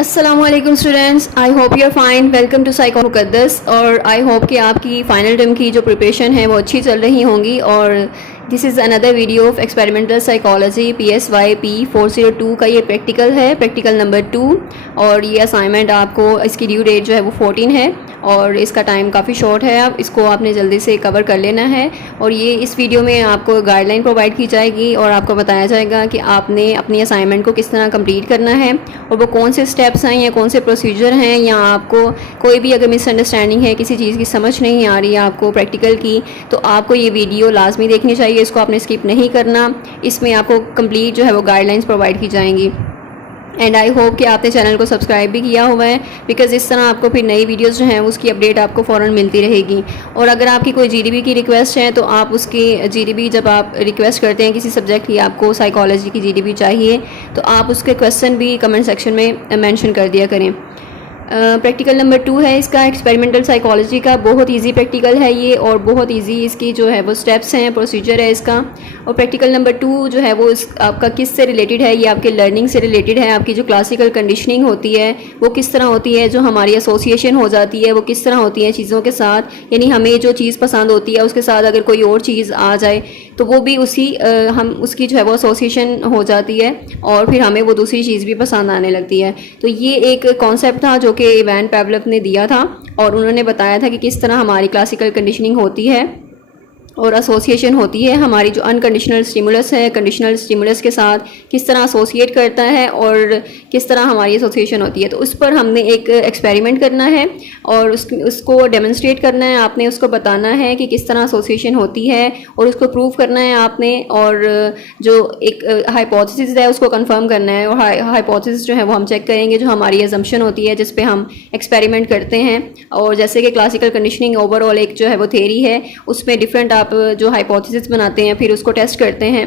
अस्सलामुअलैकुम students, I hope you are fine. Welcome to Psycho Muqaddas. और I hope कि आपकी फ़ाइनल टर्म की जो प्रिपरेशन है वो अच्छी चल रही होंगी। और this is another video of experimental psychology PSY P402 का ये प्रैक्टिकल है, प्रैक्टिकल नंबर 2। और ये असाइनमेंट आपको, इसकी ड्यू डेट जो है वो 14 है और इसका टाइम काफ़ी शॉर्ट है। अब इसको आपने जल्दी से कवर कर लेना है। और ये इस वीडियो में आपको गाइडलाइन प्रोवाइड की जाएगी और आपको बताया जाएगा कि आपने अपनी असाइनमेंट को किस तरह कंप्लीट करना है और वो कौन से स्टेप्स हैं या कौन से प्रोसीजर हैं, या आपको कोई भी अगर मिसअंडरस्टैंडिंग है, किसी चीज़ की समझ नहीं आ रही है आपको प्रैक्टिकल की, तो आपको ये वीडियो लाजमी देखनी चाहिए। इसको आपने स्किप नहीं करना। इसमें आपको कंप्लीट जो है वो गाइडलाइंस प्रोवाइड की जाएंगी। एंड आई होप कि आपने चैनल को सब्सक्राइब भी किया हुआ है, बिकॉज़ इस तरह आपको फिर नई वीडियोस जो हैं उसकी अपडेट आपको फ़ौरन मिलती रहेगी। और अगर आपकी कोई GDB की रिक्वेस्ट है तो आप उसकी GDB जब आप रिक्वेस्ट करते हैं किसी सब्जेक्ट की, आपको साइकोलॉजी की GDB चाहिए, तो आप उसके क्वेश्चन भी कमेंट सेक्शन में मेंशन कर दिया करें। प्रैक्टिकल नंबर 2 है इसका, एक्सपेरिमेंटल साइकोलॉजी का। बहुत इजी प्रैक्टिकल है ये और बहुत इजी इसकी जो है वो स्टेप्स हैं, प्रोसीजर है इसका। और प्रैक्टिकल नंबर 2 जो है वो आपका किस से रिलेटेड है, ये आपके लर्निंग से रिलेटेड है। आपकी जो क्लासिकल कंडीशनिंग होती है वो किस तरह होती है, जो हमारी एसोसिएशन हो जाती है वो किस तरह होती है चीज़ों के साथ, यानी हमें जो चीज़ पसंद होती है उसके साथ अगर कोई और चीज़ आ जाए तो वो भी हम उसकी जो है वो एसोसिएशन हो जाती है और फिर हमें वो दूसरी चीज़ भी पसंद आने लगती है। तो ये एक कॉन्सेप्ट था जो कि इवान पेवलोव ने दिया था और उन्होंने बताया था कि किस तरह हमारी क्लासिकल कंडीशनिंग होती है और एसोसिएशन होती है। हमारी जो अनकंडीशनल स्टिमुलस है कंडीशनल स्टिमुलस के साथ किस तरह एसोसिएट करता है और किस तरह हमारी एसोसिएशन होती है। तो उस पर हमने एक एक्सपेरिमेंट करना है और उसको डेमोन्स्ट्रेट करना है। आपने उसको बताना है कि किस तरह एसोसिएशन होती है और उसको प्रूव करना है आपने। और जो एक हाइपोथेसिस है उसको कंफर्म करना है। और हाइपोथेसिस जो है वो हम चेक करेंगे, जो हमारी अजम्पशन होती है जिस पे हम एक्सपेरिमेंट करते हैं। और जैसे कि क्लासिकल कंडीशनिंग ओवरऑल एक जो है वो थ्योरी है, उसमें डिफरेंट आप जो हाइपोथेसिस बनाते हैं फिर उसको टेस्ट करते हैं।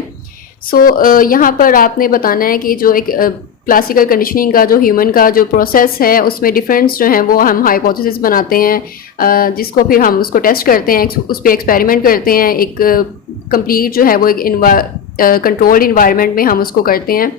सो यहाँ पर आपने बताना है कि जो एक क्लासिकल कंडीशनिंग का जो ह्यूमन का जो प्रोसेस है उसमें डिफरेंस जो है वो हम हाइपोथेसिस बनाते हैं, जिसको फिर हम उसको टेस्ट करते हैं, उस पर एक्सपेरिमेंट करते हैं। एक कंप्लीट जो है वो एक कंट्रोल्ड इन्वायरमेंट में हम उसको करते हैं।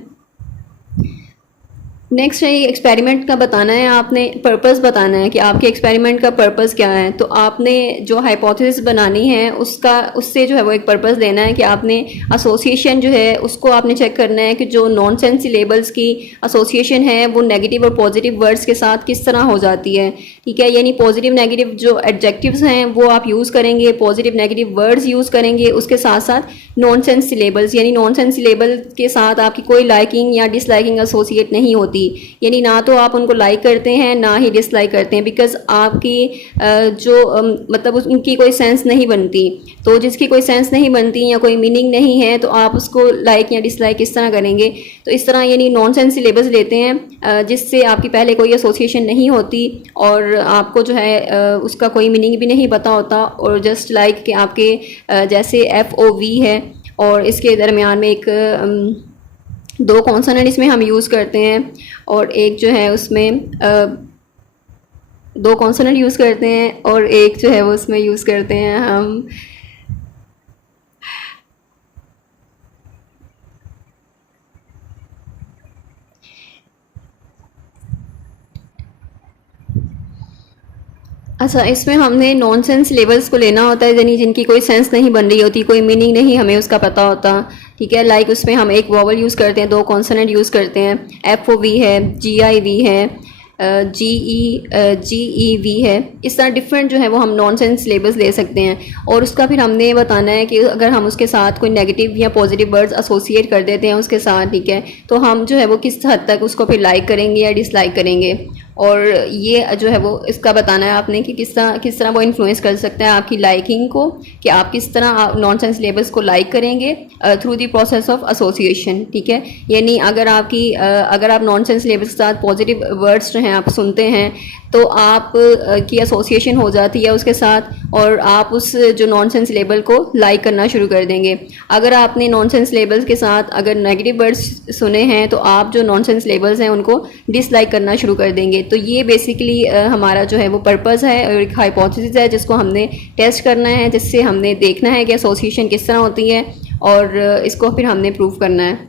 नेक्स्ट है एक्सपेरिमेंट का बताना है, आपने पर्पस बताना है कि आपके एक्सपेरिमेंट का पर्पस क्या है। तो आपने जो हाइपोथेसिस बनानी है उससे जो है वो एक पर्पस देना है कि आपने एसोसिएशन जो है उसको आपने चेक करना है कि जो नॉनसेंस लेबल्स की एसोसिएशन है वो नेगेटिव और पॉजिटिव वर्ड्स के साथ किस तरह हो जाती है। ठीक है, यानी पॉजिटिव नेगेटिव जो एडजेक्टिव्स हैं वो आप यूज़ करेंगे, पॉजिटिव नेगेटिव वर्ड्स यूज़ करेंगे, उसके साथ साथ नॉनसेंस लेबल्स, यानी नॉनसेंस लेबल के साथ आपकी कोई लाइकिंग या डिसलाइकिंग एसोसिएट नहीं होती। यानी ना तो आप उनको लाइक करते हैं ना ही डिसलाइक करते हैं, बिकॉज आपकी मतलब उनकी कोई सेंस नहीं बनती। तो जिसकी कोई सेंस नहीं बनती या कोई मीनिंग नहीं है तो आप उसको लाइक या डिसलाइक किस तरह करेंगे। तो इस तरह यानी नॉनसेंस लेबल्स लेते हैं जिससे आपकी पहले कोई एसोसिएशन नहीं होती और आपको जो है उसका कोई मीनिंग भी नहीं पता होता। और जस्ट लाइक कि आपके जैसे FOV है और इसके दरमियान में एक दो कॉन्सोनेंट इसमें हम यूज़ करते हैं और एक जो है उसमें दो कॉन्सोनेंट यूज़ करते हैं और एक जो है वो उसमें यूज़ करते हैं हम अच्छा, इसमें हमने नॉनसेंस लेबल्स को लेना होता है, यानी जिनकी कोई सेंस नहीं बन रही होती, कोई मीनिंग नहीं हमें उसका पता होता। ठीक है, लाइक उसमें हम एक वॉवल यूज़ करते हैं, दो कॉन्सोनेंट यूज़ करते हैं, FOV है, GIV है, GEV है। इस तरह डिफरेंट जो है वो हम नॉनसेंस लेबल्स ले सकते हैं। और उसका फिर हमने बताना है कि अगर हम उसके साथ कोई नेगेटिव या पॉजिटिव वर्ड्स एसोसिएट कर देते हैं उसके साथ, ठीक है, तो हम जो है वो किस हद तक उसको फिर लाइक करेंगे या डिसलाइक करेंगे। और ये जो है वो इसका बताना है आपने कि किस तरह वो इन्फ्लुएंस कर सकता है आपकी लाइकिंग को, कि आप किस तरह नॉनसेंस लेबल्स को लाइक करेंगे through the process of association. ठीक है, यानी अगर आप नॉनसेंस लेबल्स के साथ पॉजिटिव वर्ड्स जो हैं आप सुनते हैं तो आप की एसोसिएशन हो जाती है उसके साथ और आप उस जो नॉनसेंस लेबल को लाइक करना शुरू कर देंगे। अगर आपने नॉनसेंस लेबल्स के साथ अगर नेगेटिव वर्ड्स सुने हैं तो आप जो नॉनसेंस लेबल्स हैं उनको डिसलाइक करना शुरू कर देंगे। तो ये बेसिकली हमारा जो है वो पर्पस है और एक हाइपोथेसिस है जिसको हमने टेस्ट करना है, जिससे हमने देखना है कि एसोसिएशन किस तरह होती है और इसको फिर हमने प्रूव करना है।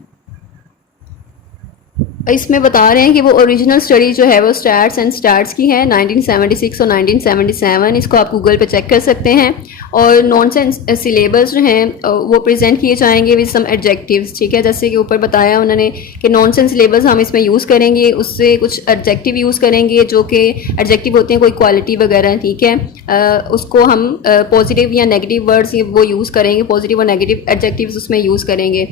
इसमें बता रहे हैं कि वो ओरिजिनल स्टडी जो है वो स्टैट्स एंड स्टैट्स की है 1976 और 1977। इसको आप गूगल पे चेक कर सकते हैं। और नॉनसेंस सिलेबस जो हैं वो प्रेजेंट किए जाएंगे विद सम एडजेक्टिव्स, ठीक है। जैसे कि ऊपर बताया उन्होंने कि नॉनसेंस सिलेबस हम इसमें यूज़ करेंगे, उससे कुछ एडजेक्टिव यूज़ करेंगे जो कि एडजेक्टिव होते हैं कोई क्वालिटी वगैरह, ठीक है। उसको हम पॉजिटिव या नेगेटिव वर्ड्स वो यूज़ करेंगे, पॉजिटिव और नेगेटिव एडजेक्टिव्स उसमें यूज़ करेंगे।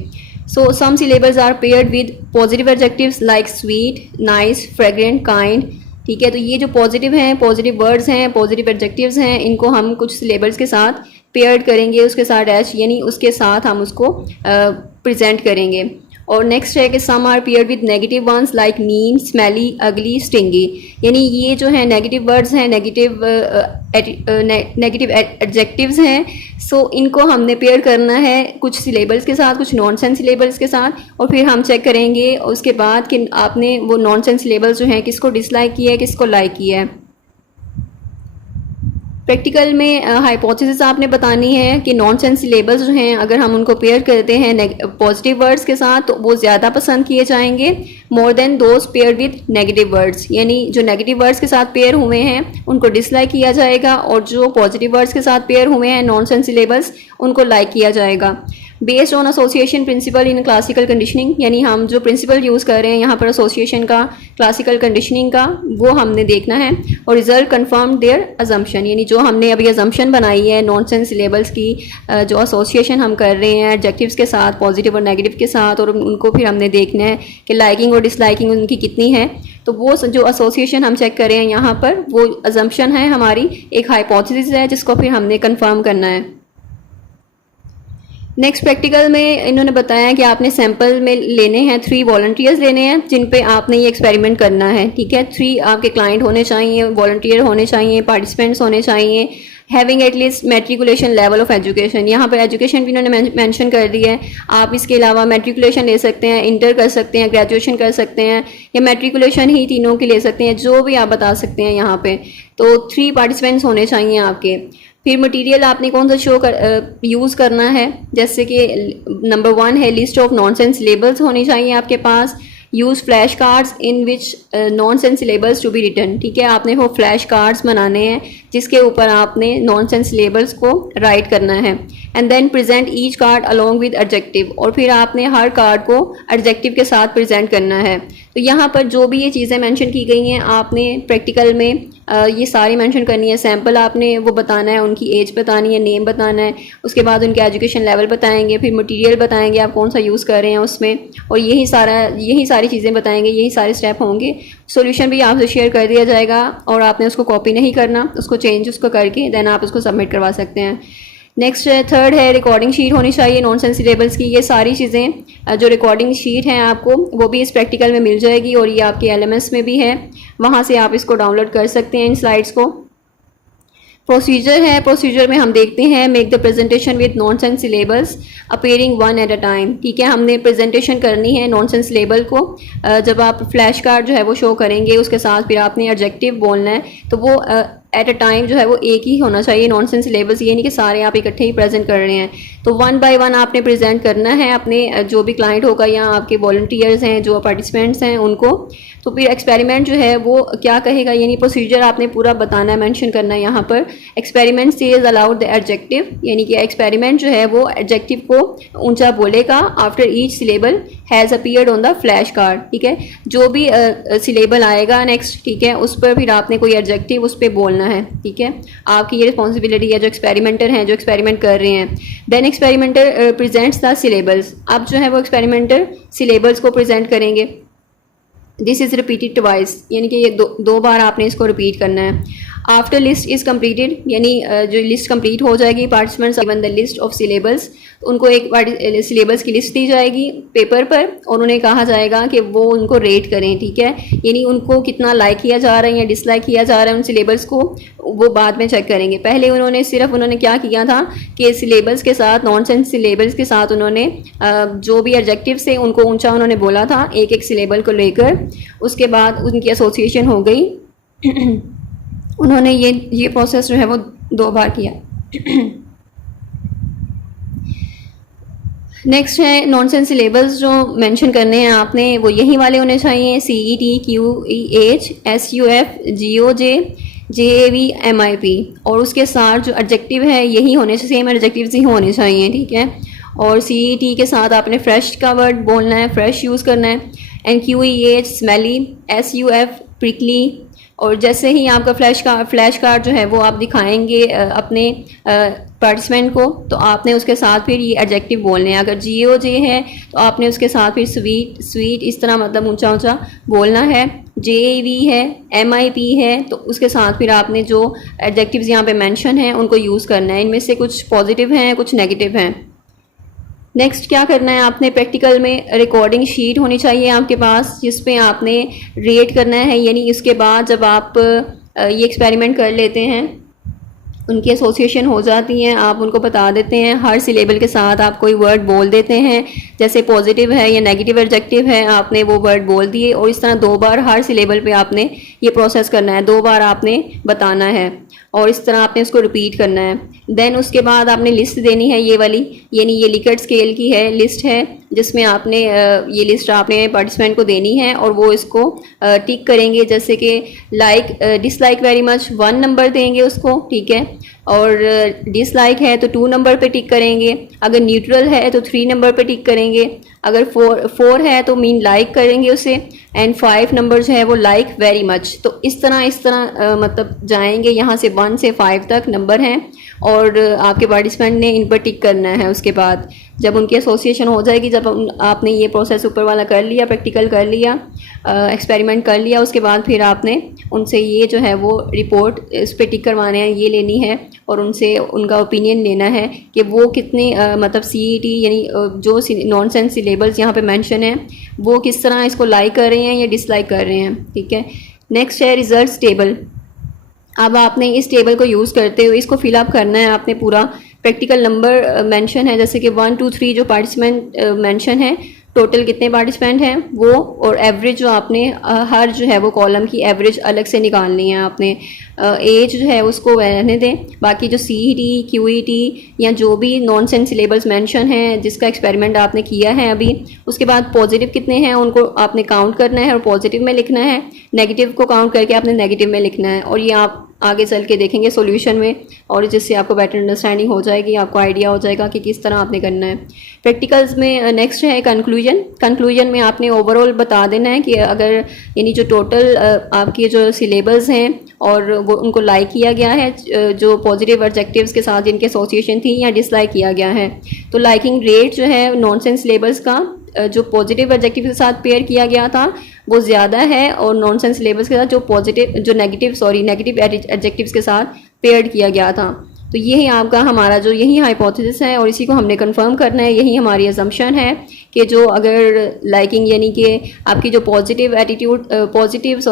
So some syllables are paired with positive adjectives like sweet, nice, fragrant, kind, ठीक है। तो ये जो पॉजिटिव हैं, पॉजिटिव वर्ड्स हैं, पॉजिटिव एडजेक्टिव्स हैं, इनको हम कुछ सिलेबल्स के साथ पेयर्ड करेंगे, उसके साथ डैश यानी उसके साथ हम उसको प्रेजेंट करेंगे। और नेक्स्ट है कि some are paired with negative ones like mean, smelly, ugly, stingy, यानी ये जो है नेगेटिव वर्ड्स हैं, नेगेटिव एडजेक्टिव्स हैं। सो इनको हमने पेयर करना है कुछ सिलेबल्स के साथ, कुछ नॉनसेंस सिलेबल्स के साथ, और फिर हम चेक करेंगे उसके बाद कि आपने वो नॉनसेंस सिलेबल्स जो हैं किसको डिसलाइक किया है, किसको लाइक किया है। प्रैक्टिकल में हाइपोथेसिस आपने बतानी है कि नॉनसेंस सिलेबल्स जो हैं अगर हम उनको पेयर करते हैं पॉजिटिव वर्ड्स के साथ तो वो ज़्यादा पसंद किए जाएंगे more than those pair with negative words, यानी जो नेगेटिव वर्ड्स के साथ पेयर हुए हैं उनको डिसलाइक किया जाएगा और जो पॉजिटिव वर्ड्स के साथ पेयर हुए हैं नॉनसेंस सिलेबल्स उनको लाइक किया जाएगा। Based on association principle in classical conditioning, यानी हम जो प्रिंसिपल यूज़ कर रहे हैं यहाँ पर एसोसिएशन का, क्लासिकल कंडीशनिंग का, वो हमने देखना है। और रिजल्ट कंफर्म देयर अजम्पशन, यानी जो हमने अभी अजम्पशन बनाई है नॉनसेंस सिलेबल्स की, जो एसोसिएशन हम कर रहे हैं एडजेक्टिव्स के साथ, पॉजिटिव और नेगेटिव के साथ, और उनको फिर हमने देखना है कि लाइकिंग और डिसलाइकिंग उनकी कितनी है। तो वो जो एसोसिएशन हम चेक कर रहे हैं यहाँ पर वो अजम्पशन है हमारी, एक हाइपोथेसिस है जिसको फिर हमने कंफर्म करना है। नेक्स्ट प्रैक्टिकल में इन्होंने बताया कि आपने सैंपल में लेने हैं 3 वॉलंटियर्स लेने हैं जिन पे आपने ये एक्सपेरिमेंट करना है, ठीक है। 3 आपके क्लाइंट होने चाहिए, वॉलंटियर होने चाहिए, पार्टिसिपेंट्स होने चाहिए, having at least matriculation level of education. यहाँ पर एजुकेशन भी इन्होंने मेंशन कर दी है। आप इसके अलावा मेट्रिकुलेशन ले सकते हैं, इंटर कर सकते हैं, ग्रेजुएशन कर सकते हैं, या मेट्रिकुलेशन ही तीनों के ले सकते हैं, जो भी आप बता सकते हैं यहाँ पे। तो 3 पार्टिसिपेंट्स होने चाहिए आपके। फिर मटेरियल आपने कौन सा यूज़ करना है, जैसे कि नंबर 1 है लिस्ट ऑफ नॉनसेंस सिलेबल्स होनी चाहिए आपके पास। Use flash cards in which nonsense syllables to be written, ठीक है। आपने वो फ्लैश कार्ड्स बनाने हैं जिसके ऊपर आपने नॉनसेंस सिलेबल्स को राइट करना है। And then present each card along with adjective, और फिर आपने हर कार्ड को एडजेक्टिव के साथ प्रेजेंट करना है। तो यहाँ पर जो भी ये चीज़ें मेंशन की गई हैं आपने प्रैक्टिकल में ये सारी मेंशन करनी है। सैम्पल आपने वो बताना है, उनकी एज बतानी है, नेम बताना है, उसके बाद उनके एजुकेशन लेवल बताएंगे, फिर मटेरियल बताएंगे आप कौन सा यूज़ कर रहे हैं उसमें, और यही सारी चीज़ें बताएंगे, यही सारे स्टेप होंगे। सॉल्यूशन भी आपसे शेयर कर दिया जाएगा और आपने उसको कॉपी नहीं करना, उसको चेंज उसको करके देन आप उसको सबमिट करवा सकते हैं। नेक्स्ट थर्ड है रिकॉर्डिंग शीट होनी चाहिए नॉनसेंस सिलेबल्स की। ये सारी चीज़ें जो रिकॉर्डिंग शीट हैं आपको वो भी इस प्रैक्टिकल में मिल जाएगी और ये आपके LMS में भी है, वहाँ से आप इसको डाउनलोड कर सकते हैं इन स्लाइड्स को। प्रोसीजर है, प्रोसीजर में हम देखते हैं make the presentation with nonsense syllables appearing 1 at a time, ठीक है। हमने प्रेजेंटेशन करनी है नॉनसेंस सिलेबल को, जब आप फ्लैश कार्ड जो है वो शो करेंगे उसके साथ फिर आपने एडजेक्टिव बोलना है, तो वो एट अ टाइम जो है वो एक ही होना चाहिए नॉनसेंस सिलेबस, ये नहीं कि सारे आप इकट्ठे ही प्रेजेंट कर रहे हैं। तो 1 बाय 1 आपने प्रेजेंट करना है अपने जो भी क्लाइंट होगा या आपके वॉलंटियर्स हैं जो पार्टिसिपेंट्स हैं उनको। तो फिर एक्सपेरिमेंट जो है वो क्या कहेगा, यानी प्रोसीजर आपने पूरा बताना है, मेंशन करना है यहाँ पर। Experiment says allowed the adjective, यानी कि एक्सपेरिमेंट जो है वो एडजेक्टिव को ऊंचा बोलेगा after each syllable has appeared on the flash card, ठीक है। जो भी सिलेबल आएगा नेक्स्ट, ठीक है, उस पर फिर आपने कोई एडजेक्टिव उस पर बोलना है, ठीक है। आपकी ये रिस्पॉन्सिबिलिटी है जो एक्सपेरिमेंटर हैं, जो एक्सपेरिमेंट कर रहे हैं। Then experimenter presents the syllables, अब जो है वो एक्सपेरिमेंटर सिलेबल्स को प्रेजेंट करेंगे। दिस इज़ रिपीटेड ट्वाइस, यानी कि ये दो बार आपने इसको रिपीट करना है। आफ्टर लिस्ट इज़ कम्प्लीटेड, यानी जो लिस्ट कंप्लीट हो जाएगी, participants given the list of syllables, उनको एक सिलेबस की लिस्ट दी जाएगी पेपर पर और उन्हें कहा जाएगा कि वो उनको रेट करें, ठीक है। यानी उनको कितना लाइक किया जा रहा है या डिसलाइक किया जा रहा है उन सिलेबस को, वो बाद में चेक करेंगे। पहले उन्होंने क्या किया था कि सिलेबस के साथ, नॉनसेंस सिलेबस के साथ उन्होंने जो भी एडजेक्टिव से उनको ऊंचा उन्होंने बोला था एक एक सिलेबल को लेकर। उसके बाद उनकी एसोसिएशन हो गई उन्होंने ये प्रोसेस जो है वो 2 बार किया। नेक्स्ट है नॉनसेंस सिलेबल्स जो मेंशन करने हैं आपने, वो यही वाले होने चाहिए, CET, QEH, SUF, GOJ, JAV, MIP, और उसके साथ जो एडजेक्टिव है यही होने चाहिए, सेम एडजेक्टिव्स ही होने चाहिए, ठीक है। और CET के साथ आपने फ्रेश का वर्ड बोलना है, फ्रेश यूज़ करना है, and QEH smelly, SUF prickly. और जैसे ही आपका फ्लैश कार्ड जो है वो आप दिखाएंगे अपने पार्टिसिपेंट को, तो आपने उसके साथ फिर ये एडजेक्टिव बोलने हैं। अगर GOJ है तो आपने उसके साथ फिर स्वीट इस तरह मतलब ऊंचा ऊंचा बोलना है। JAV है, MIP है, तो उसके साथ फिर आपने जो एडजेक्टिव्स यहाँ पे मेंशन हैं उनको यूज़ करना है। इनमें से कुछ पॉजिटिव हैं, कुछ नेगेटिव हैं। नेक्स्ट क्या करना है आपने, प्रैक्टिकल में रिकॉर्डिंग शीट होनी चाहिए आपके पास, जिस पे आपने रेट करना है, यानी इसके बाद जब आप ये एक्सपेरिमेंट कर लेते हैं, उनकी एसोसिएशन हो जाती हैं, आप उनको बता देते हैं, हर सिलेबल के साथ आप कोई वर्ड बोल देते हैं, जैसे पॉजिटिव है या नेगेटिव एडजेक्टिव है, आपने वो वर्ड बोल दिए, और इस तरह 2 बार हर सिलेबल पे आपने ये प्रोसेस करना है, 2 बार आपने बताना है, और इस तरह आपने उसको रिपीट करना है। देन उसके बाद आपने लिस्ट देनी है, ये वाली, यानी ये लिकर्ट स्केल की है लिस्ट है, जिसमें आपने ये लिस्ट आपने पार्टिसिपेंट को देनी है, और वो इसको टिक करेंगे, जैसे कि like dislike very much 1 number देंगे उसको, ठीक है, और डिसलाइक है तो 2 नंबर पे टिक करेंगे, अगर न्यूट्रल है तो 3 नंबर पे टिक करेंगे, अगर 4 है तो मीन लाइक करेंगे उसे, एंड 5 नंबर जो है वो लाइक वेरी मच। तो इस तरह मतलब जाएंगे, यहाँ से 1 से 5 तक नंबर हैं, और आपके पार्टिसिपेंट ने इन पर टिक करना है। उसके बाद जब उनकी एसोसिएशन हो जाएगी, जब आपने ये प्रोसेस ऊपर वाला कर लिया, प्रैक्टिकल कर लिया, एक्सपेरिमेंट कर लिया, उसके बाद फिर आपने उनसे ये जो है वो रिपोर्ट इस पर टिक करवाने हैं, ये लेनी है, और उनसे उनका ओपिनियन लेना है कि वो कितने मतलब CET यानी जो नॉनसेंस सिलेबल्स यहाँ पे मेंशन है वो किस तरह इसको लाइक कर रहे हैं या डिसलाइक कर रहे हैं, ठीक है। नेक्स्ट है रिजल्ट्स टेबल। अब आपने इस टेबल को यूज़ करते हुए इसको फिलअप करना है, आपने पूरा प्रैक्टिकल नंबर मेंशन है, जैसे कि 1 2 3 जो पार्टिसिपेंट मेंशन है, टोटल कितने पार्टिसिपेंट हैं वो, और एवरेज जो आपने हर जो है वो कॉलम की एवरेज अलग से निकालनी है आपने। एज जो है उसको रहने दें, बाकी जो CET QET या जो भी नॉनसेंस सिलेबस मेंशन है जिसका एक्सपेरिमेंट आपने किया है अभी, उसके बाद पॉजिटिव कितने हैं उनको आपने काउंट करना है और पॉजिटिव में लिखना है, नेगेटिव को काउंट करके आपने नेगेटिव में लिखना है, और ये आप आगे चल के देखेंगे सॉल्यूशन में, और जिससे आपको बेटर अंडरस्टैंडिंग हो जाएगी, आपको आइडिया हो जाएगा कि किस तरह आपने करना है। प्रैक्टिकल्स में नेक्स्ट है कंक्लूजन में आपने ओवरऑल बता देना है कि अगर यानी जो टोटल आपके जो सिलेबस हैं और वो उनको लाइक किया गया है, जो पॉजिटिव एडजेक्टिव्स के साथ जिनके एसोसिएशन थी, या डिसलाइक किया गया है, तो लाइकिंग रेट जो है नॉनसेंस सिलेबस का जो पॉजिटिव एडजेक्टिव के साथ पेयर किया गया था वो ज़्यादा है, और नॉनसेंस सिलेबस के साथ जो नेगेटिव एडजेक्टिव्स के साथ पेयर्ड किया गया था। तो यही आपका हमारा जो यही हाइपोथेसिस है, और इसी को हमने कंफर्म करना है, यही हमारी असम्पशन है कि जो अगर लाइकिंग यानी कि आपकी जो पॉजिटिव एडजेक्टिव्स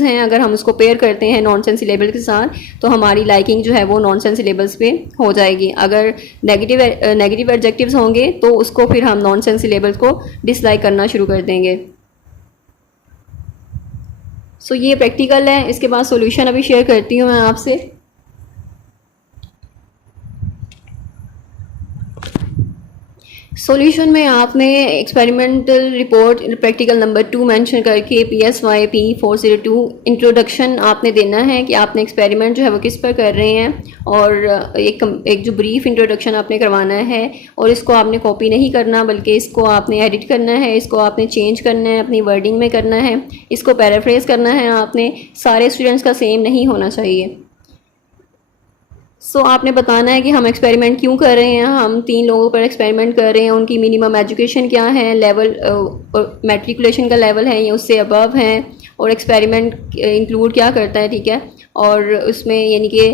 हैं, अगर हम उसको पेयर करते हैं नॉनसेंस सिलेबस के साथ, तो हमारी लाइकिंग जो है वो नॉनसेंस सिलेबस पे हो जाएगी। अगर नेगेटिव एडजेक्टिव्स होंगे तो उसको फिर हम नॉनसेंस सिलेबस को डिसलाइक करना शुरू कर देंगे। सो ये प्रैक्टिकल है, इसके बाद सॉल्यूशन अभी शेयर करती हूँ मैं आपसे। सॉल्यूशन में आपने experimental report practical number 2 mention करके PSY P402 इंट्रोडक्शन आपने देना है कि आपने एक्सपेरिमेंट जो है वो किस पर कर रहे हैं, और एक जो ब्रीफ इंट्रोडक्शन आपने करवाना है, और इसको आपने कॉपी नहीं करना बल्कि इसको आपने एडिट करना है, इसको आपने चेंज करना है, अपनी वर्डिंग में करना है, इसको पैराफ्रेज करना है आपने, सारे स्टूडेंट्स का सेम नहीं होना चाहिए। सो आपने बताना है कि हम एक्सपेरिमेंट क्यों कर रहे हैं, हम 3 लोगों पर एक्सपेरिमेंट कर रहे हैं, उनकी मिनिमम एजुकेशन क्या है, लेवल मैट्रिकुलेशन का लेवल है या उससे अबव है, और एक्सपेरिमेंट इंक्लूड क्या करता है, ठीक है, और उसमें यानी कि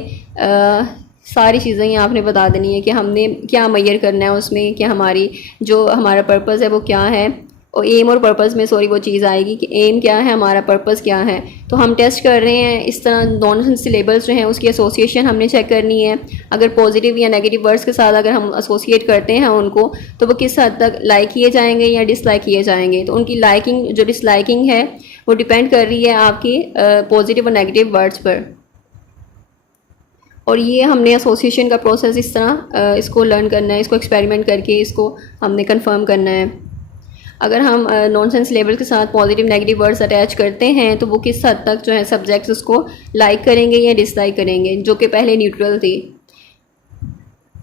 सारी चीज़ें ही आपने बता देनी है कि हमने क्या मेजर करना है उसमें, कि हमारी जो हमारा पर्पस है वो क्या है, और एम और पर्पस में वो चीज़ आएगी कि एम क्या है, हमारा पर्पस क्या है। तो हम टेस्ट कर रहे हैं, इस तरह नॉन सिलेबल्स जो हैं उसकी एसोसिएशन हमने चेक करनी है, अगर पॉजिटिव या नेगेटिव वर्ड्स के साथ अगर हम एसोसिएट करते हैं उनको, तो वो किस हद तक लाइक किए जाएंगे या डिसलाइक किए जाएंगे। तो उनकी लाइकिंग जो डिसलाइकिंग है वो डिपेंड कर रही है आपकी पॉजिटिव और नेगेटिव वर्ड्स पर। और ये हमने एसोसिएशन का प्रोसेस इस तरह इसको लर्न करना है, इसको एक्सपेरिमेंट करके इसको हमने कंफर्म करना है। अगर हम नॉनसेंस लेबल के साथ पॉजिटिव नेगेटिव वर्ड्स अटैच करते हैं तो वो किस हद तक जो है सब्जेक्ट्स उसको लाइक करेंगे या डिसलाइक करेंगे, जो कि पहले न्यूट्रल थी।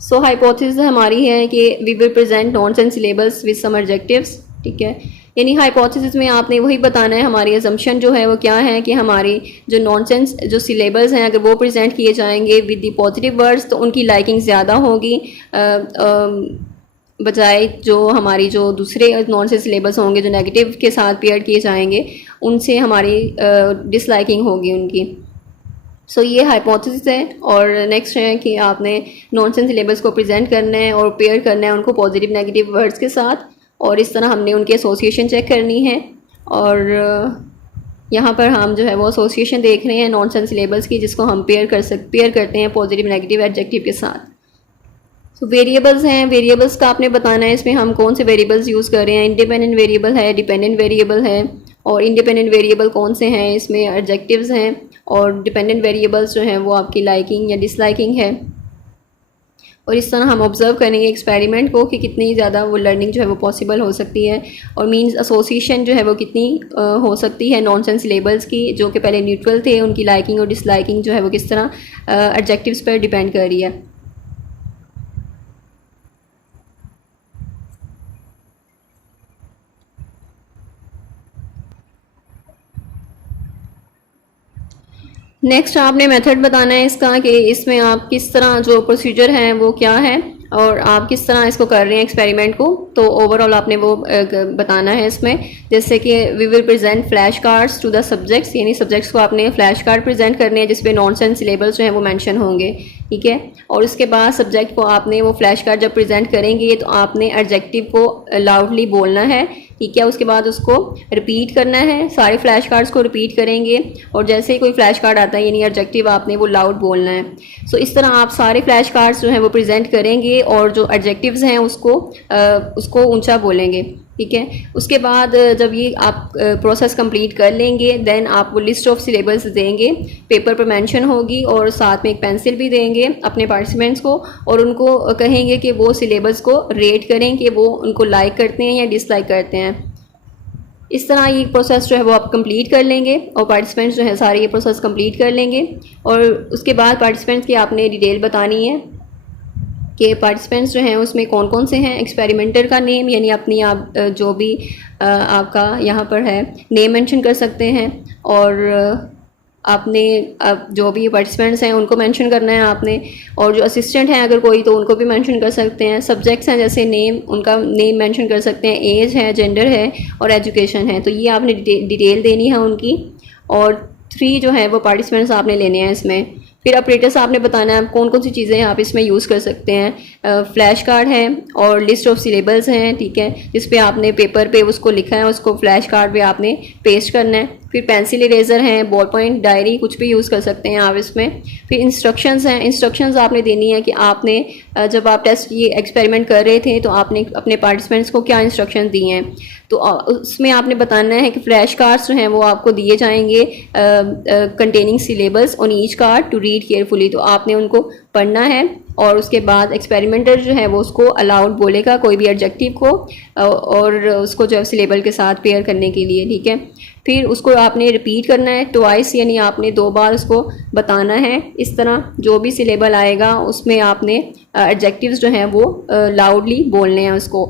सो हाइपोथेसिस हमारी है कि we will present nonsense labels with some adjectives, ठीक है। यानी हाइपोथेसिस में आपने वही बताना है, हमारी असम्पशन जो है वो क्या है कि हमारी जो नॉनसेंस जो सिलेबल्स हैं अगर वो प्रेजेंट किए जाएंगे विद द पॉजिटिव वर्ड्स तो उनकी लाइकिंग ज़्यादा होगी बजाय जो हमारी जो दूसरे नॉनसेंस सिलेबल्स होंगे जो नेगेटिव के साथ पेयर किए जाएंगे उनसे हमारी डिसलाइकिंग होगी उनकी। सो ये हाइपोथेसिस है। और नेक्स्ट है कि आपने नॉनसेंस सिलेबस को प्रेजेंट करना है और पेयर करना है उनको पॉजिटिव नेगेटिव वर्ड्स के साथ, और इस तरह हमने उनकी एसोसिएशन चेक करनी है। और यहाँ पर हम जो है वो एसोसिएशन देख रहे हैं नॉनसेंस सिलेबस की, जिसको हम पेयर करते हैं पॉजिटिव नेगेटिव एडजेक्टिव के साथ। तो वेरिएबल्स हैं, वेरिएबल्स का आपने बताना है इसमें हम कौन से वेरिएबल्स यूज़ कर रहे हैं। इंडिपेंडेंट वेरिएबल है, डिपेंडेंट वेरिएबल है, और इंडिपेंडेंट वेरिएबल कौन से हैं इसमें एडजेक्टिव्स हैं, और डिपेंडेंट वेरिएबल्स जो हैं वो आपकी लाइकिंग या डिसलाइकिंग है। और इस तरह हम ऑब्जर्व करेंगे एक्सपेरिमेंट को कि कितनी ज़्यादा वो लर्निंग जो है वो पॉसिबल हो सकती है, और मींस एसोसिएशन जो है वो कितनी हो सकती है नॉनसेंस लेबल्स की जो कि पहले न्यूट्रल थे, उनकी लाइकिंग और डिसलाइकिंग जो है वो किस तरह एडजेक्टिव्स पर डिपेंड कर रही है। नेक्स्ट आपने मेथड बताना है इसका कि इसमें आप किस तरह जो प्रोसीजर है वो क्या है और आप किस तरह इसको कर रहे हैं एक्सपेरिमेंट को। तो ओवरऑल आपने वो बताना है इसमें, जैसे कि we will present flash cards to the subjects, यानी सब्जेक्ट्स को आपने फ्लैश कार्ड प्रेजेंट करने हैं जिसपे नॉनसेंस सिलेबल्स जो हैं वो मेंशन होंगे, ठीक है। और उसके बाद सब्जेक्ट को आपने वो फ्लैश कार्ड जब प्रेजेंट करेंगे तो आपने एडजेक्टिव को लाउडली बोलना है, ठीक है। उसके बाद उसको रिपीट करना है, सारे फ्लैश कार्ड्स को रिपीट करेंगे, और जैसे ही कोई फ्लैश कार्ड आता है यानी एडजेक्टिव आपने वो लाउड बोलना है। सो इस तरह आप सारे फ्लैश कार्ड्स जो हैं वो प्रेजेंट करेंगे और जो एडजेक्टिव्स हैं उसको ऊंचा बोलेंगे, ठीक है। उसके बाद जब ये आप प्रोसेस कंप्लीट कर लेंगे देन आप वो लिस्ट ऑफ सिलेबल्स देंगे, पेपर पर मेंशन होगी, और साथ में एक पेंसिल भी देंगे अपने पार्टिसिपेंट्स को, और उनको कहेंगे कि वो सिलेबस को रेट करें कि वो उनको लाइक करते हैं या डिसलाइक करते हैं। इस तरह ये प्रोसेस जो है वो आप कंप्लीट कर लेंगे, और पार्टिसिपेंट्स जो है सारे ये प्रोसेस कंप्लीट कर लेंगे। और उसके बाद पार्टिसिपेंट्स की आपने डिटेल बतानी है कि पार्टिसिपेंट्स जो हैं उसमें कौन कौन से हैं, एक्सपेरिमेंटर का नेम यानी अपनी आप जो भी आपका यहाँ पर है नेम मेंशन कर सकते हैं, और आपने जो भी पार्टिसिपेंट्स हैं उनको मेंशन करना है आपने, और जो असिस्टेंट हैं अगर कोई तो उनको भी मेंशन कर सकते हैं। सब्जेक्ट्स हैं जैसे नेम, उनका नेम मेंशन कर सकते हैं, एज है, जेंडर है, और एजुकेशन है, तो ये आपने डिटेल देनी है उनकी। और 3 जो है वो पार्टिसिपेंट्स आपने लेने हैं इसमें। फिर ऑपरेटर्स आपने बताना है कौन कौन सी चीज़ें आप इसमें यूज़ कर सकते हैं। फ्लैश कार्ड है और लिस्ट ऑफ सिलेबल्स हैं, ठीक है, जिस पे आपने पेपर पे उसको लिखा है, उसको फ्लैश कार्ड पे आपने पेस्ट करना है। फिर पेंसिल इरेज़र हैं, बॉल पॉइंट, डायरी, कुछ भी यूज़ कर सकते हैं आप इसमें। फिर इंस्ट्रक्शंस हैं, इंस्ट्रक्शंस आपने देनी है कि आपने जब आप टेस्ट ये एक्सपेरिमेंट कर रहे थे तो आपने अपने पार्टिसिपेंट्स को क्या इंस्ट्रक्शन दिए हैं। तो उसमें आपने बताना है कि फ्लैश कार्ड्स जो हैं वो आपको दिए जाएंगे containing syllabus on each card to read carefully, तो आपने उनको पढ़ना है। और उसके बाद एक्सपेरिमेंटर जो है वो उसको अलाउड बोलेगा कोई भी एडजेक्टिव को, और उसको जो है सिलेबल के साथ पेयर करने के लिए, ठीक है। फिर उसको आपने रिपीट करना है ट्वाइस, यानी आपने 2 बार उसको बताना है। इस तरह जो भी सिलेबल आएगा उसमें आपने एडजेक्टिव्स जो हैं वो लाउडली बोलने हैं उसको।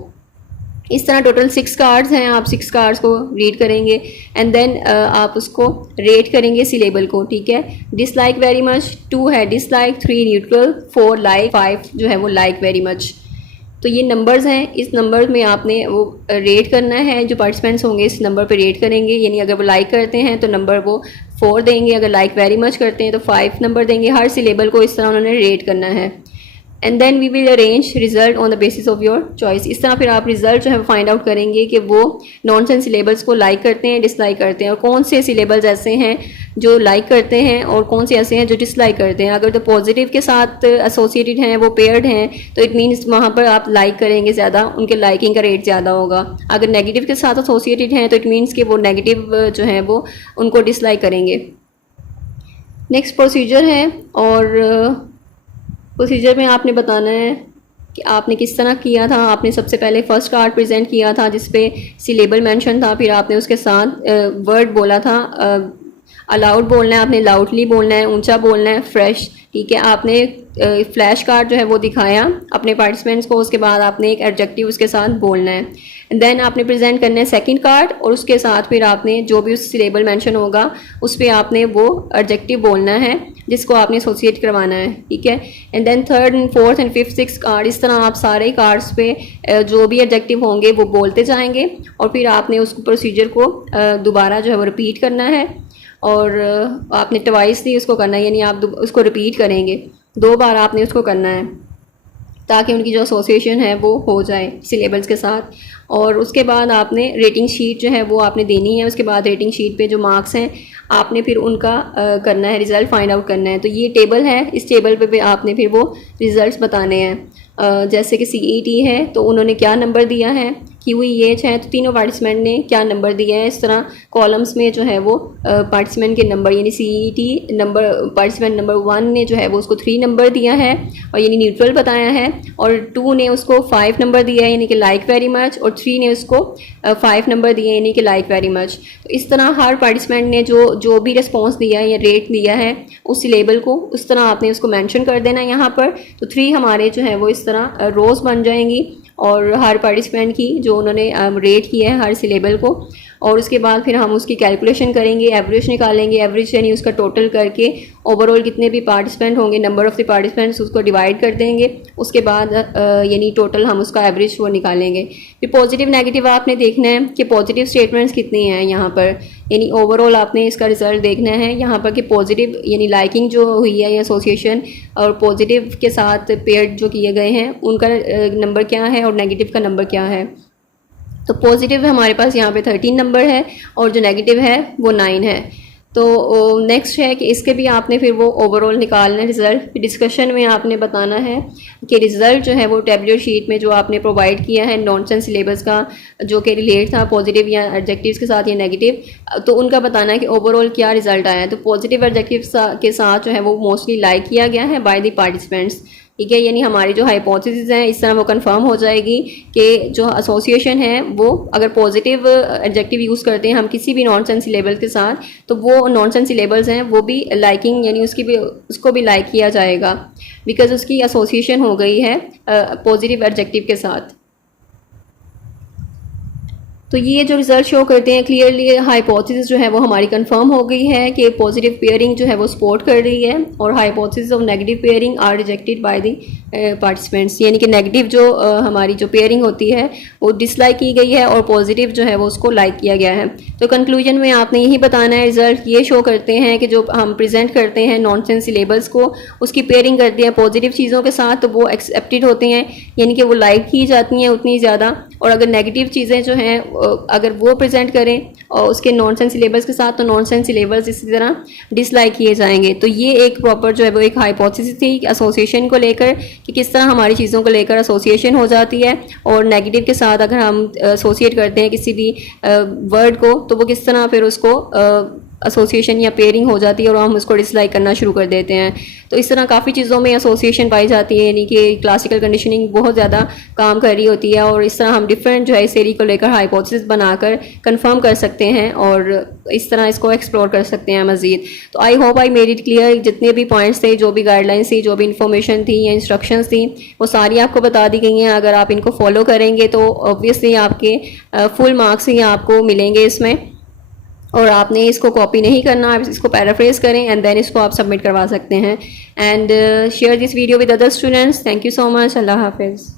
इस तरह टोटल 6 कार्ड्स हैं, आप 6 कार्ड्स को रीड करेंगे एंड देन आप उसको रेट करेंगे सिलेबल को, ठीक है। डिसलाइक वेरी मच 2 है डिसलाइक, 3 न्यूट्रल, 4 लाइक, 5 जो है वो लाइक वेरी मच। तो ये नंबर्स हैं, इस नंबर में आपने वो रेट करना है। जो पार्टिसिपेंट्स होंगे इस नंबर पे रेट करेंगे, यानी अगर वो लाइक करते हैं तो नंबर वो 4 देंगे, अगर लाइक वेरी मच करते हैं तो 5 नंबर देंगे। हर सिलेबल को इस तरह उन्होंने रेट करना है। And then we will arrange result on the basis of your choice. इस तरह फिर आप रिजल्ट जो है फाइंड आउट करेंगे कि वो नॉनसेंस सिलेबल्स को लाइक करते हैं, डिसलाइक करते हैं, और कौन से सिलेबल्स ऐसे हैं जो लाइक करते हैं और कौन से ऐसे हैं जो डिसलाइक करते हैं। अगर तो पॉजिटिव के साथ एसोसिएटेड हैं, वो पेयर्ड हैं, तो इट मीन्स वहाँ पर आप लाइक करेंगे ज़्यादा, उनके लाइकिंग का रेट ज़्यादा होगा। अगर नेगेटिव के साथ एसोसिएटेड हैं तो इट मीन्स कि वो नेगेटिव जो है वो उनको डिसलाइक करेंगे। नेक्स्ट प्रोसीजर है, और प्रोसीजर में आपने बताना है कि आपने किस तरह किया था। आपने सबसे पहले फर्स्ट कार्ड प्रेजेंट किया था जिस पे सिलेबल मेंशन था, फिर आपने उसके साथ वर्ड बोला था। अलाउड बोलना है, आपने लाउडली बोलना है, ऊंचा बोलना है, फ्रेश, ठीक है। आपने फ्लैश कार्ड जो है वो दिखाया अपने पार्टिसिपेंट्स को, उसके बाद आपने एक एडजेक्टिव उसके साथ बोलना है। देन आपने प्रेजेंट करना है सेकंड कार्ड और उसके साथ फिर आपने जो भी उस सिलेबल मेंशन होगा उस पर आपने वो एडजेक्टिव बोलना है जिसको आपने एसोसिएट करवाना है, ठीक है। And then third and fourth and fifth six card, इस तरह आप सारे कार्ड्स पे जो भी एडजेक्टिव होंगे वो बोलते जाएंगे और फिर आपने उस प्रोसीजर को दोबारा जो है वो रिपीट करना है। और आपने ट्वाइस नहीं उसको करना है, यानी आप उसको रिपीट करेंगे, 2 बार आपने उसको करना है ताकि उनकी जो एसोसिएशन है वो हो जाए सिलेबल्स के साथ। और उसके बाद आपने रेटिंग शीट जो है वो आपने देनी है। उसके बाद रेटिंग शीट पे जो मार्क्स हैं आपने फिर उनका करना है, रिज़ल्ट फाइंड आउट करना है। तो ये टेबल है, इस टेबल पे आपने फिर वो रिज़ल्ट्स बताने हैं। जैसे कि CET है तो उन्होंने क्या नंबर दिया है, QEH है तो तीनों पार्टिसिपेंट ने क्या नंबर दिया है। इस तरह कॉलम्स में जो है वो पार्टिसिपेंट के नंबर, यानी CET नंबर पार्टिसिपेंट नंबर 1 ने जो है वो उसको 3 नंबर दिया है और यानी न्यूट्रल बताया है, और 2 ने उसको 5 नंबर दिया है यानी कि लाइक वेरी मच, और 3 ने उसको 5 नंबर दिए यानी कि लाइक वेरी मच। तो इस तरह हर पार्टिसिपेंट ने जो भी रिस्पॉन्स दिया है या रेट दिया है उस लेबल को उस तरह आपने उसको मैंशन कर देना है यहाँ पर। तो 3 हमारे जो है वो इस तरह रोज़ बन जाएंगी और हर पार्टिसिपेंट की जो उन्होंने रेट किया है हर सिलेबल को। और उसके बाद फिर हम उसकी कैलकुलेशन करेंगे, एवरेज निकालेंगे, एवरेज यानी उसका टोटल करके ओवरऑल कितने भी पार्टिसिपेंट होंगे, नंबर ऑफ़ द पार्टिसिपेंट्स, उसको डिवाइड कर देंगे। उसके बाद यानी टोटल हम उसका एवरेज वो निकालेंगे। फिर पॉजिटिव नेगेटिव आपने देखना है कि पॉजिटिव स्टेटमेंट्स कितनी हैं यहाँ पर, यानी ओवरऑल आपने इसका रिजल्ट देखना है यहाँ पर कि पॉजिटिव यानी लाइकिंग जो हुई है या एसोसिएशन और पॉजिटिव के साथ पेयर्ड जो किए गए हैं उनका नंबर क्या है और नेगेटिव का नंबर क्या है। तो पॉजिटिव हमारे पास यहाँ पे 13 नंबर है और जो नेगेटिव है वो 9 है। तो नेक्स्ट है कि इसके भी आपने फिर वो ओवरऑल निकालना है रिज़ल्ट। डिस्कशन में आपने बताना है कि रिज़ल्ट जो है वो टेबुलर शीट में जो आपने प्रोवाइड किया है नॉनसेंस सिलेबस का जो कि रिलेट था पॉजिटिव या एडजेक्टिव्स के साथ या नेगेटिव, तो उनका बताना है कि ओवरऑल क्या रिज़ल्ट आया है। तो पॉजिटिव एडजेक्टिव के साथ जो है वो मोस्टली लाइक किया गया है बाय द पार्टिसिपेंट्स, ठीक है। यानी हमारी जो हाइपोथेसिस है इस तरह वो कंफर्म हो जाएगी कि जो एसोसिएशन है वो अगर पॉजिटिव एडजेक्टिव यूज़ करते हैं हम किसी भी नॉनसेंस सिलेबल के साथ तो वो नॉनसेंस सिलेबल्स हैं वो भी लाइकिंग यानी उसको भी लाइक किया जाएगा बिकॉज उसकी एसोसिएशन हो गई है पॉजिटिव एडजेक्टिव के साथ। तो ये जो रिजल्ट शो करते हैं क्लियरली हाइपोथेसिस जो है वो हमारी कंफर्म हो गई है कि पॉजिटिव पेयरिंग जो है वो सपोर्ट कर रही है और hypothesis of negative pairing are rejected by the participants, यानी कि नेगेटिव जो हमारी जो पेयरिंग होती है वो डिसलाइक की गई है और पॉजिटिव जो है वो उसको लाइक किया गया है। तो कंक्लूजन में आपने यही बताना है, रिजल्ट ये शो करते हैं कि जो हम प्रेजेंट करते हैं नॉनसेंस सिलेबल्स को उसकी पेयरिंग करते हैं पॉजिटिव चीज़ों के साथ तो वो एक्सेप्टेड होते हैं यानी कि वो लाइक की जाती हैं उतनी ज़्यादा, और अगर नेगेटिव चीज़ें जो हैं अगर वो प्रेजेंट करें और उसके नॉनसेंस सिलेबस के साथ तो नॉनसेंस सिलेबस इसी तरह डिसलाइक किए जाएंगे। तो ये एक प्रॉपर जो है वो एक हाइपोथेसिस थी एसोसिएशन को लेकर कि किस तरह हमारी चीज़ों को लेकर एसोसिएशन हो जाती है और नेगेटिव के साथ अगर हम एसोसिएट करते हैं किसी भी वर्ड को तो वो किस तरह फिर उसको एसोसिएशन या पेयरिंग हो जाती है और हम उसको डिसलाइक करना शुरू कर देते हैं। तो इस तरह काफ़ी चीज़ों में एसोसिएशन पाई जाती है, यानी कि क्लासिकल कंडीशनिंग बहुत ज़्यादा काम कर रही होती है और इस तरह हम डिफरेंट जो है इस एरी को लेकर हाइपोथेसिस बनाकर कंफर्म कर सकते हैं और इस तरह इसको एक्सप्लोर कर सकते हैं मज़ीद। तो I hope I made it clear, जितने भी पॉइंट्स थे, जो भी गाइडलाइंस थी, जो भी इंफॉर्मेशन थी या इंस्ट्रक्शंस थी वो सारी आपको बता दी गई हैं। अगर आप इनको फॉलो करेंगे तो ऑब्वियसली आपके फुल मार्क्स ही आपको मिलेंगे इसमें, और आपने इसको कॉपी नहीं करना, आप इसको पैराफ्रेज करें एंड देन इसको आप सबमिट करवा सकते हैं। And share this video with other students. Thank you so much. अल्लाह हाफिज़।